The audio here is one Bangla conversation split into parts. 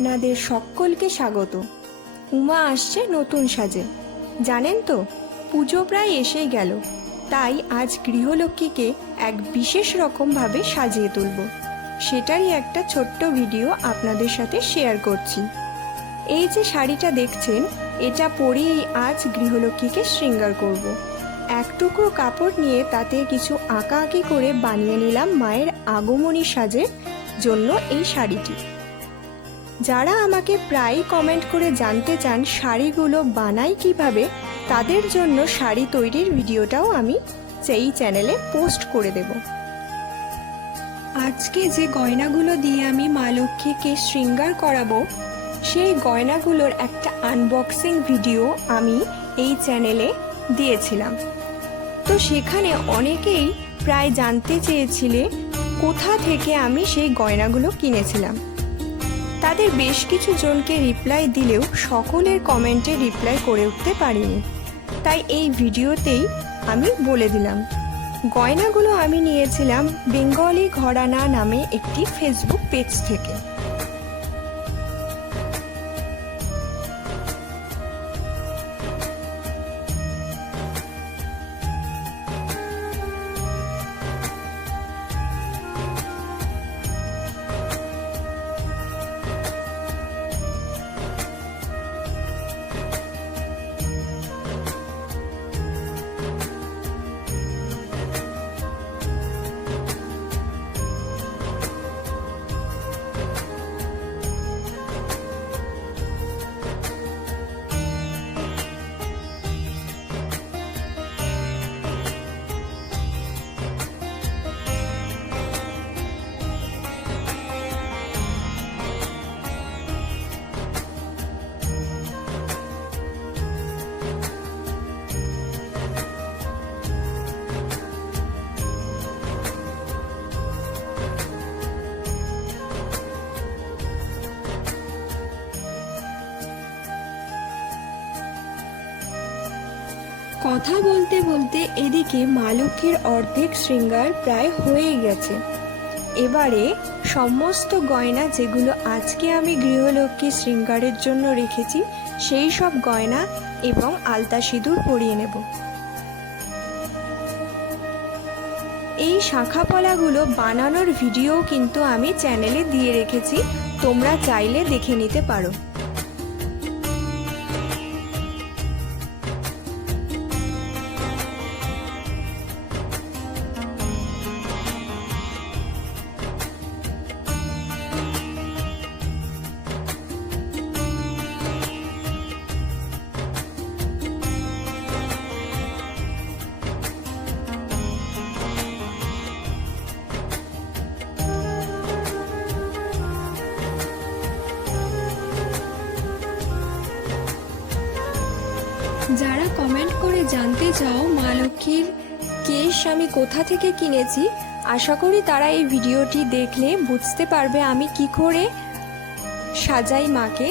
আপনাদের সকলকে স্বাগত। উমা আসছে নতুন সাজে। জানেন তো, পুজো প্রায় এসেই গেল। তাই আজ গৃহলক্ষ্মীকে এক বিশেষ রকমভাবে সাজিয়ে তুলব। সেটারই একটা ছোট্ট ভিডিও আপনাদের সাথে শেয়ার করছি। এই যে শাড়িটা দেখছেন, এটা পরেই আজ গৃহলক্ষ্মীকে শৃঙ্গার করব। এক টুকরো কাপড় নিয়ে তাতে কিছু আঁকা আঁকি করে বানিয়ে নিলাম মায়ের আগমনী সাজের জন্য এই শাড়িটি। যারা আমাকে প্রায় কমেন্ট করে জানতে চান শাড়িগুলো বানাই কীভাবে, তাদের জন্য শাড়ি তৈরির ভিডিওটাও আমি সেই চ্যানেলে পোস্ট করে দেব। আজকে যে গয়নাগুলো দিয়ে আমি মা লক্ষ্মীকে শৃঙ্গার করাবো, সেই গয়নাগুলোর একটা আনবক্সিং ভিডিও আমি এই চ্যানেলে দিয়েছিলাম। তো সেখানে অনেকেই প্রায় জানতে চেয়েছিলে কোথা থেকে আমি সেই গয়নাগুলো কিনেছিলাম। তাদের বেশ কিছু জনকে রিপ্লাই দিলেও সকলের কমেন্টে রিপ্লাই করে উঠতে পারিনি। তাই এই ভিডিওতেই আমি বলে দিলাম। গয়নাগুলো আমি নিয়েছিলাম বেঙ্গলি ঘরানা নামে একটি ফেসবুক পেজ থেকে। কথা বলতে বলতে এদিকে মালুকের অর্ধেক শৃঙ্গার প্রায় হয়ে গেছে। এবারে সমস্ত গয়না যেগুলো আজকে আমি গৃহলক্ষ্মী শৃঙ্গারের জন্য রেখেছি, সেই সব গয়না এবং আলতা সিঁদুর পরিয়ে নেব। এই শাখাপলাগুলো বানানোর ভিডিও কিন্তু আমি চ্যানেলে দিয়ে রেখেছি, তোমরা চাইলে দেখে নিতে পারো। যারা কমেন্ট করে জানতে চাও মা লক্ষ্মীর কেশ আমি কোথা থেকে কিনেছি, আশা করি তারা এই ভিডিওটি দেখলে বুঝতে পারবে আমি কি করে সাজাই মাকে।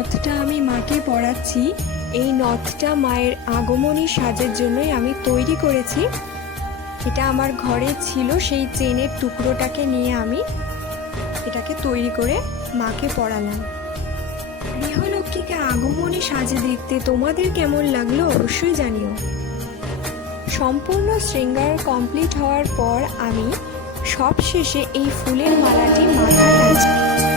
নথটা আমি মাকে পড়াচ্ছি। এই নথটা মায়ের আগমনী সাজের জন্যই আমি তৈরি করেছি। এটা আমার ঘরে ছিল, সেই চেনের টুকরোটাকে নিয়ে আমি এটাকে তৈরি করে মাকে পড়ালাম। গৃহলক্ষ্মীকে আগমনী সাজে দেখতে তোমাদের কেমন লাগল অবশ্যই জানিও। সম্পূর্ণ শৃঙ্গার কমপ্লিট হওয়ার পর আমি সব শেষে এই ফুলের মালাটি মাথায়